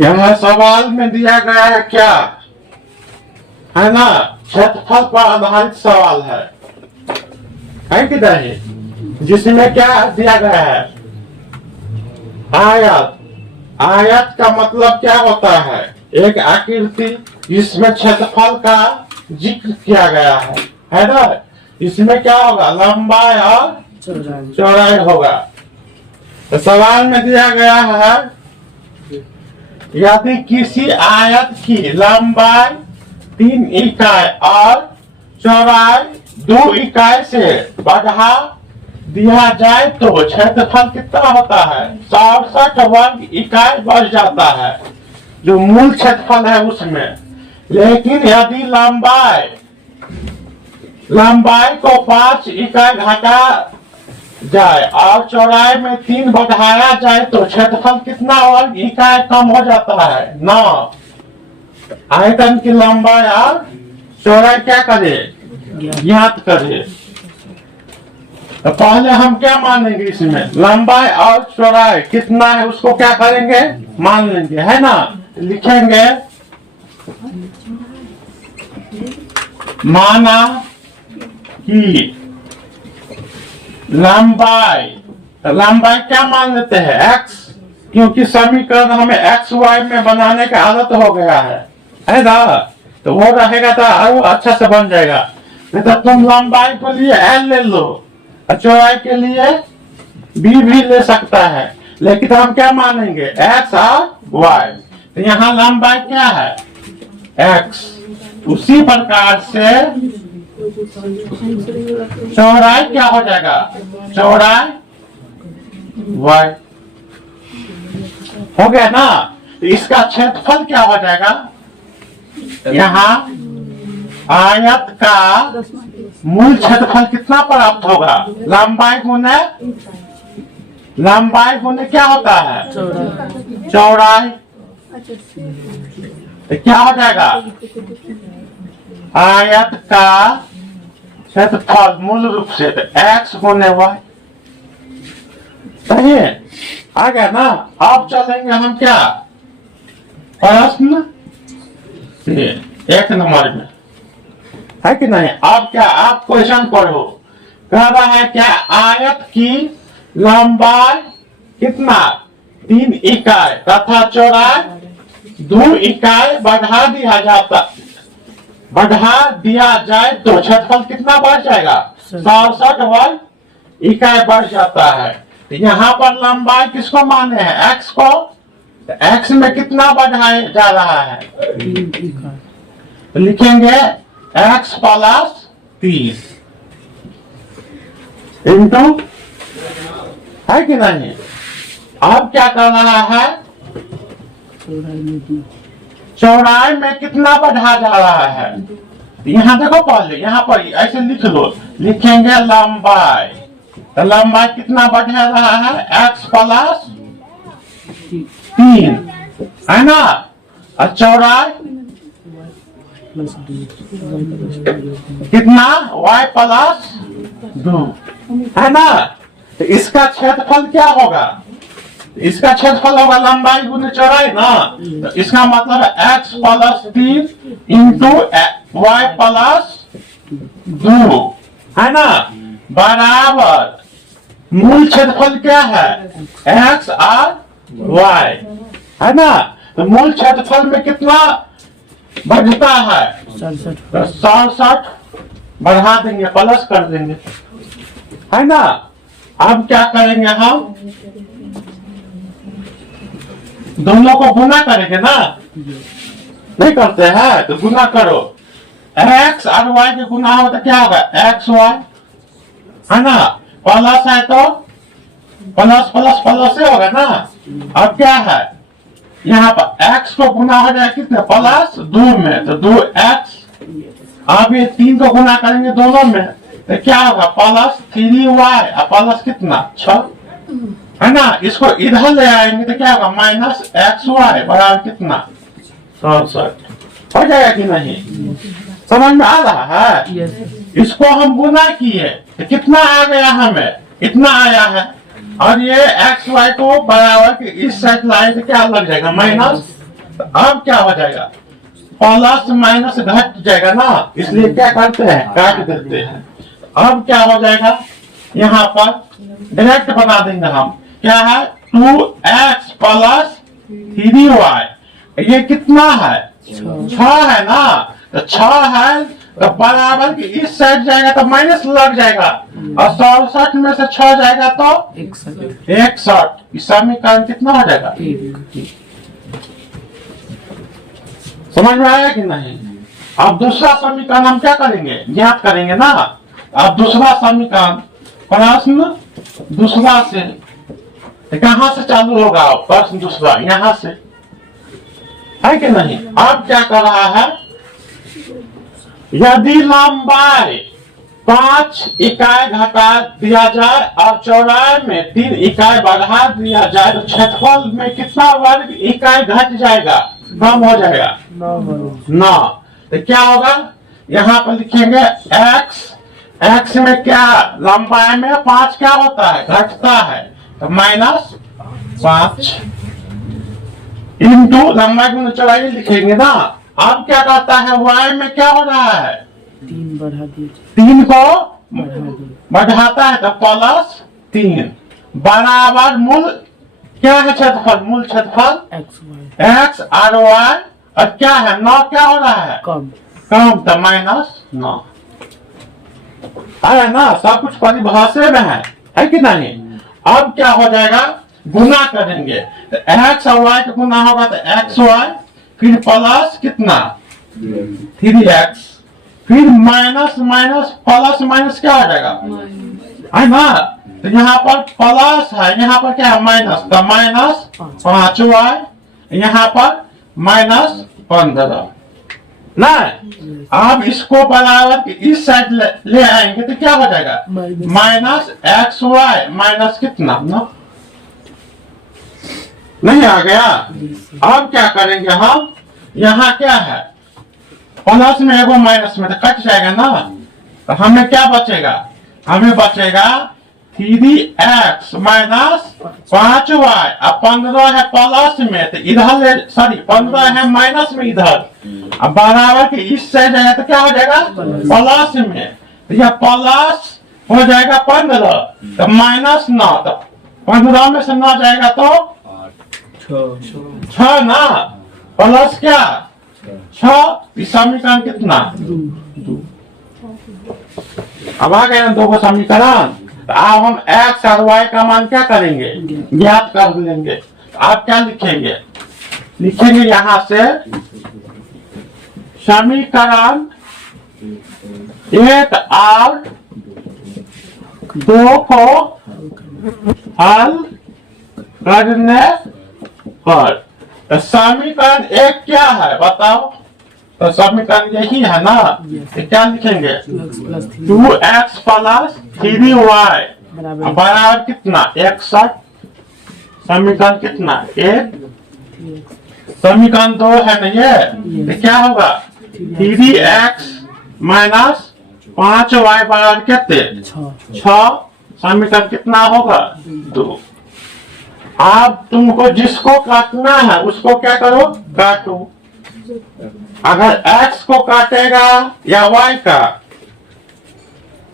यहाँ सवाल में दिया गया है क्या है ना, क्षेत्रफल पर आधारित सवाल है कि नहीं, जिसमें क्या दिया गया है, आयत। आयत का मतलब क्या होता है, एक आकृति जिसमें क्षेत्रफल का जिक्र किया गया है ना। इसमें क्या होगा, लंबाई और चौड़ाई होगा। तो सवाल में दिया गया है, यदि किसी आयत की लंबाई 3 इकाई और चौड़ाई 2 इकाई से बढ़ा दिया जाए तो क्षेत्रफल कितना होता है, 67 वर्ग इकाई बढ़ जाता है, जो मूल क्षेत्रफल है उसमें। लेकिन यदि लंबाई को 5 इकाई घटा जाए और चौड़ाई में 3 बढ़ाया जाए तो क्षेत्रफल कितना वर्ग इकाई कम हो जाता है, 9। आयतन की लंबाई और चौड़ाई क्या करे, ज्ञात करे। तो पहले हम क्या मानेंगे, इसमें लंबाई और चौड़ाई कितना है उसको क्या करेंगे, मान लेंगे, है ना। लिखेंगे, माना कि लंबाई क्या मान लेते हैं, x, क्योंकि समीकरण हमें x y में बनाने का आदत हो गया है ना। तो वो रहेगा तो अच्छा से बन जाएगा। तो तुम लंबाई को लिए l ले लो और चौड़ाई के लिए b भी ले सकता है, लेकिन हम क्या मानेंगे, x और y। तो यहाँ लंबाई क्या है, x। उसी प्रकार से चौड़ाई क्या हो जाएगा, चौड़ाई y हो गया ना। तो इसका क्षेत्रफल क्या हो जाएगा, यहाँ आयत का मूल क्षेत्रफल कितना प्राप्त होगा, लंबाई गुने क्या होता है, चौड़ाई। तो क्या हो जाएगा, आयत का क्षेत्रफल मूल रूप से x गुने y। सही है, आ गया ना। अब चलेंगे हम क्या, प्रश्न 1 नंबर में, है कि नहीं। अब क्या, आप क्वेश्चन पढ़ो। कह रहा है क्या, आयत की लंबाई कितना 3 इकाई तथा चौड़ाई 2 इकाई बढ़ा दिया जाए तो क्षेत्रफल कितना बढ़ जाएगा, 67 वर्ग इकाई बढ़ जाता है। तो यहाँ पर लंबाई किसको माने हैं, x को। तो x में कितना बढ़ाया जा रहा है, तो लिखेंगे x + 30 इंटू, है कि नहीं। अब क्या कर रहा है, चौड़ाई में कितना बढ़ा जा रहा है। यहाँ देखो, पहले यहाँ पर ऐसे लिख लो, लिखेंगे लंबाई। तो लंबाई कितना बढ़ा रहा है, x + 3, है ना। और चौड़ाई कितना, y + 2, है ना। तो इसका क्षेत्रफल क्या होगा, इसका क्षेत्रफल होगा लंबाई गुने चौड़ाई ना। तो इसका मतलब है x + 3 इंटू y + 2, है ना, बराबर मूल क्षेत्रफल क्या है, x और y, है ना। तो मूल क्षेत्रफल में कितना बढ़ता है, 67 बढ़ा देंगे, प्लस कर देंगे, है ना। अब क्या करेंगे, हम दोनों को गुना करेंगे ना, नहीं करते हैं तो गुना करो। x और y के गुना हो तो क्या होगा, xy, है ना। प्लस है तो प्लस प्लस प्लस से होगा ना। अब क्या है, यहाँ पर x को गुना हो जाए कितने, +2 में, तो 2x। अब ये 3 को गुना करेंगे दोनों में तो क्या होगा, +3y और प्लस कितना 6, है ना। इसको इधर ले आएंगे तो क्या होगा, -xy बराबर कितना 67, हो जाएगा कि नहीं, समझ में आ रहा है। इसको हम गुना किए तो कितना आ गया, हमें इतना आया है। और ये xy को बराबर इस साइड लाए तो क्या लग जाएगा, तो अब क्या हो जाएगा, प्लस माइनस घट जाएगा ना, इसलिए क्या करते हैं, काट देते हैं। अब क्या हो जाएगा, यहाँ पर डायरेक्ट बना देंगे हम, क्या है 2x प्लस 3y, ये कितना है 6 है ना, तो 6 है तो बराबर की इस साइड जाएगा तो माइनस लग जाएगा, और 67 में से 6 जाएगा तो 61। इस समीकरण कितना हो जाएगा, समझ में आया कि नहीं। अब दूसरा समीकरण हम क्या करेंगे, ज्ञात करेंगे ना। अब दूसरा समीकरण प्रश्न दूसरा से, कहां से चालू होगा प्रश्न दूसरा, यहां से है कि नहीं। अब क्या कर रहा है, यदि लंबाई 5 इकाई घटा दिया जाए और चौड़ाई में 3 इकाई बढ़ा दिया जाए तो क्षेत्रफल में कितना वर्ग इकाई घट जाएगा, कम हो जाएगा 9। तो क्या होगा, यहाँ पर लिखेंगे x में क्या, लंबाई में 5 क्या होता है, घटता है, तो -5 इंटू लंबाई गुना चौड़ाई लिखेंगे ना। अब क्या कहता है, y में क्या हो रहा है, 3 को बढ़ाता है तो +3 बराबर मूल क्या है, क्षेत्रफल, मूल क्षेत्रफल x और y, और क्या है 9 क्या हो रहा है, कम तो -9 है ना। सब कुछ परिभाषा में है कि नहीं। अब क्या हो जाएगा, गुना करेंगे तो x और y का गुना होगा तो xy, फिर प्लस कितना 3x, फिर माइनस माइनस प्लस माइनस क्या हो जाएगा, है ना। तो यहाँ पर प्लस है, यहाँ पर क्या है माइनस, तो -5y, यहाँ पर -15 ना। अब इसको बराबर इस साइड ले आएंगे तो क्या हो जाएगा, -xy माइनस कितना, ना नहीं आ गया। अब क्या करेंगे हम, यहाँ क्या है प्लस में एगो माइनस में तो कट जाएगा ना, तो हमें क्या बचेगा, हमें बचेगा 3x माइनस 5y, अब 15 है प्लस में तो इधर, सॉरी 15 है माइनस में इधर, अब बराबर के इस साइड जाएगा तो क्या हो जाएगा प्लस में, तो यह प्लस हो जाएगा 15, तो -9, तो 15 में से 9 जाएगा तो 6 ना, प्लस क्या 6, इस समीकरण कितना 2। अब आ गए ना 2 समीकरण। तो अब हम x और y का मान क्या करेंगे, ज्ञात कर लेंगे। तो आप क्या लिखेंगे, लिखेंगे यहाँ से समीकरण 1 और 2 को हल करने पर, तो समीकरण 1 क्या है बताओ, तो समीकरण यही है ना। तो क्या लिखेंगे 2x प्लस 3y बराबर कितना 61, समीकरण कितना 1, समीकरण 2 है ना ये, तो क्या होगा 3x माइनस 5y बराबर कितने 6, समीकरण कितना होगा 2। अब तुमको जिसको काटना है उसको क्या करो, काटो। अगर x को काटेगा या y का,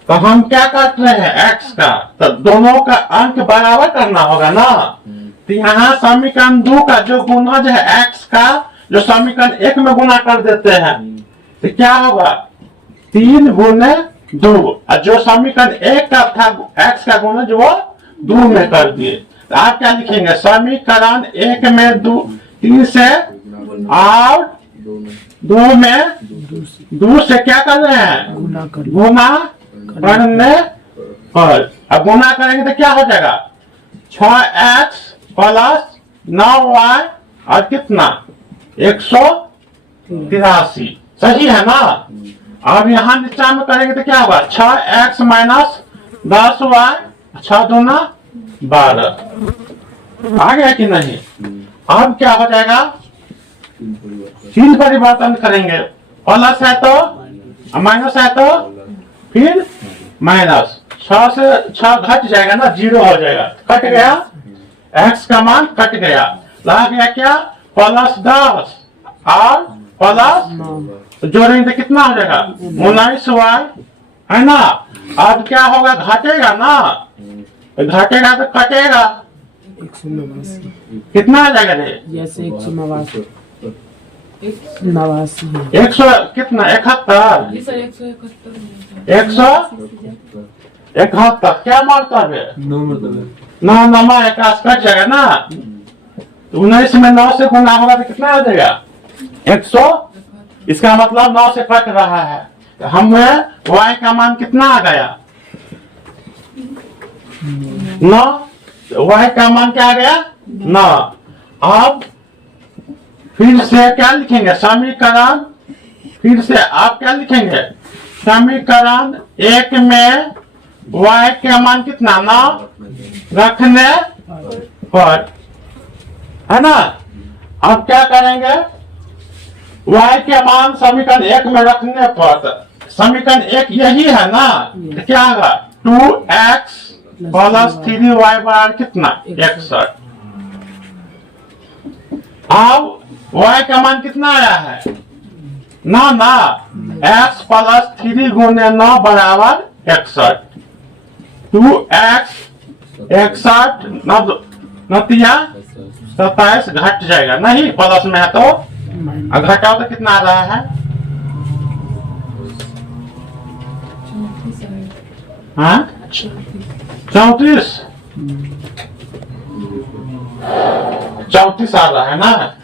तो हम क्या काट रहे हैं x का, तो दोनों का अंक बराबर करना होगा ना। तो यहाँ समीकरण 2 का जो गुणज है x का, जो समीकरण 1 में गुना कर देते हैं, तो क्या होगा 3 गुने 2, और जो समीकरण 1 का था x का गुणज वो 2 में कर दिए। तो आप क्या लिखेंगे, समीकरण 1 में 3 से और 2 में 2 से क्या कर रहे हैं, गुना करने पर। अब गुना करेंगे तो क्या हो जाएगा 6x प्लस 9y और कितना 183, सही है ना। अब यहाँ नीचा में करेंगे तो क्या होगा 6x माइनस 10y, 6 दूना 12, आ गया कि नहीं। अब क्या हो जाएगा, चिन्ह परिवर्तन करेंगे, प्लस है तो माइनस है तो फिर माइनस, 6 से 6 घट जाएगा ना, 0 हो जाएगा, कट गया x का मान कट गया, रह गया क्या प्लस 10 और प्लस जोड़ेंगे तो कितना हो जाएगा 19y है ना। अब क्या होगा घटेगा ना, घटेगा तो कटेगा 189 कितना आ जाएगा रे जैसे 189 100 कितना 71 171 क्या मतलब है नौ नमा 81 कट जाएगा ना। 19 में 9 से गुना होगा तो कितना आ जाएगा 100। इसका मतलब 9 से कट रहा है। तो हमें y का मान कितना आ गया 9। y का मान क्या आ गया 9। अब फिर से क्या लिखेंगे समीकरण, फिर से आप क्या लिखेंगे समीकरण 1 में y का मान कितना 9 रखने पर है ना। अब क्या करेंगे y के मान समीकरण 1 में रखने पर समीकरण 1 यही है ना, तो क्या होगा 2x प्लस 3y बराबर कितना 61। अब y का मान कितना आया है ना x प्लस 3 गुने 9 बराबर 61। 2x 61 नतिया 27 घट जाएगा नहीं प्लस में है तो घटाओ तो कितना आ रहा है हाँ 34 आ रहा है ना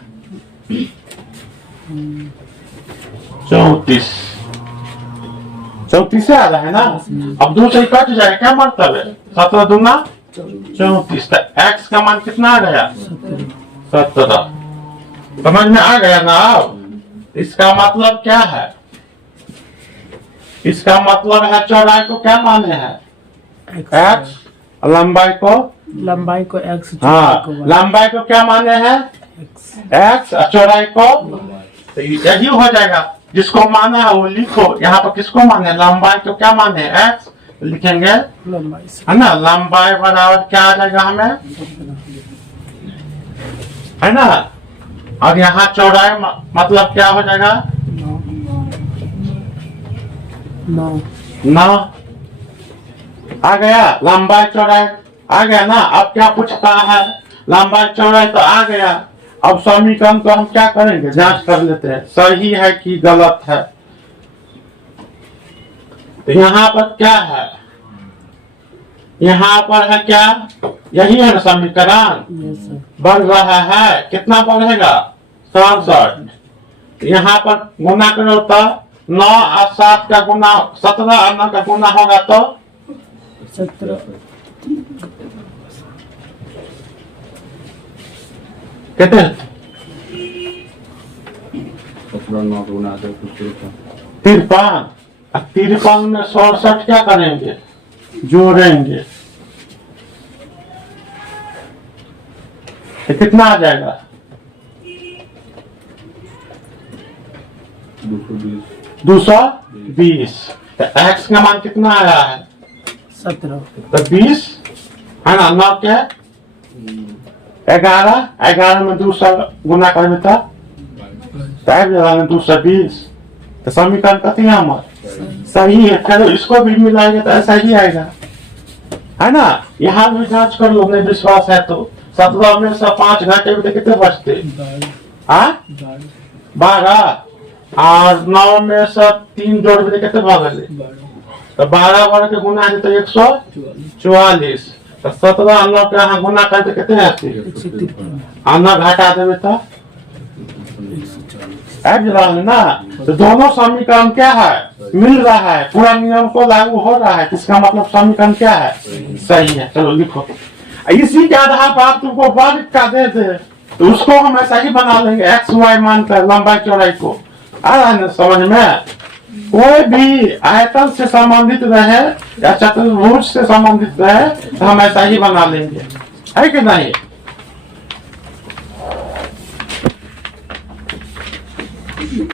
34 आ रहा है ना। अब 2 से कट जाएगा क्या मतलब है 17 दूना 34। तो x का मान कितना आ गया 17। समझ में आ गया ना। अब इसका मतलब क्या है, इसका मतलब है चौड़ाई को क्या माने हैं x, लंबाई को x, हाँ लंबाई को क्या माने हैं x और चौड़ाई को। तो यही हो जाएगा जिसको माना है वो लिखो। यहाँ पर किसको माने लंबाई को क्या माने x लिखेंगे है ना। लंबाई बराबर क्या आ जाएगा हमें है ना। और यहाँ चौड़ाई मतलब क्या हो जाएगा 9 आ गया। लंबाई चौड़ाई आ गया ना। अब क्या पूछता है लंबाई चौड़ाई तो आ गया। अब समीकरण को हम क्या करेंगे जांच कर लेते हैं सही है कि गलत है। तो यहाँ पर क्या है, यहाँ पर है क्या यही है ना समीकरण बढ़ रहा है कितना बढ़ेगा 67। यहाँ पर गुना करो तो 9 और 7 का गुना 17 और 9 का गुना होगा तो 17 कितने 53। 53 में 67 क्या करेंगे जोड़ेंगे तो कितना आ जाएगा 220। तो x का मान कितना आया है 17 तो 20 है ना। 9 क्या 11 में 200 गुना कर देता 220। तो समीकरण कथी हमार सही है। चलो इसको भी मिलाएंगे तो ऐसा ही आएगा है ना। यहाँ भी जांच कर लो नहीं विश्वास है तो 17 में से 5 घंटे में कितने बचते 12 और 9 में से 3 जोड़ में कितने भागे तो 12 बार के गुना है तो 144। तो 17 9 के यहाँ गुना करते कितने आते 9 घटा देवे तो ना। तो दोनों समीकरण क्या है मिल रहा है पूरा नियम को लागू हो रहा है। इसका मतलब समीकरण क्या है सही है। चलो लिखो। इसी के आधार पर आप तुमको वर्ग का दे दे तो उसको हम ऐसा ही बना लेंगे एक्स वाई मानकर लंबाई चौड़ाई को। आ रहा है ना समझ में। कोई भी आयतन से संबंधित रहे या चतुर्भुज से संबंधित रहे तो हम ऐसा ही बना लेंगे है कि नहीं।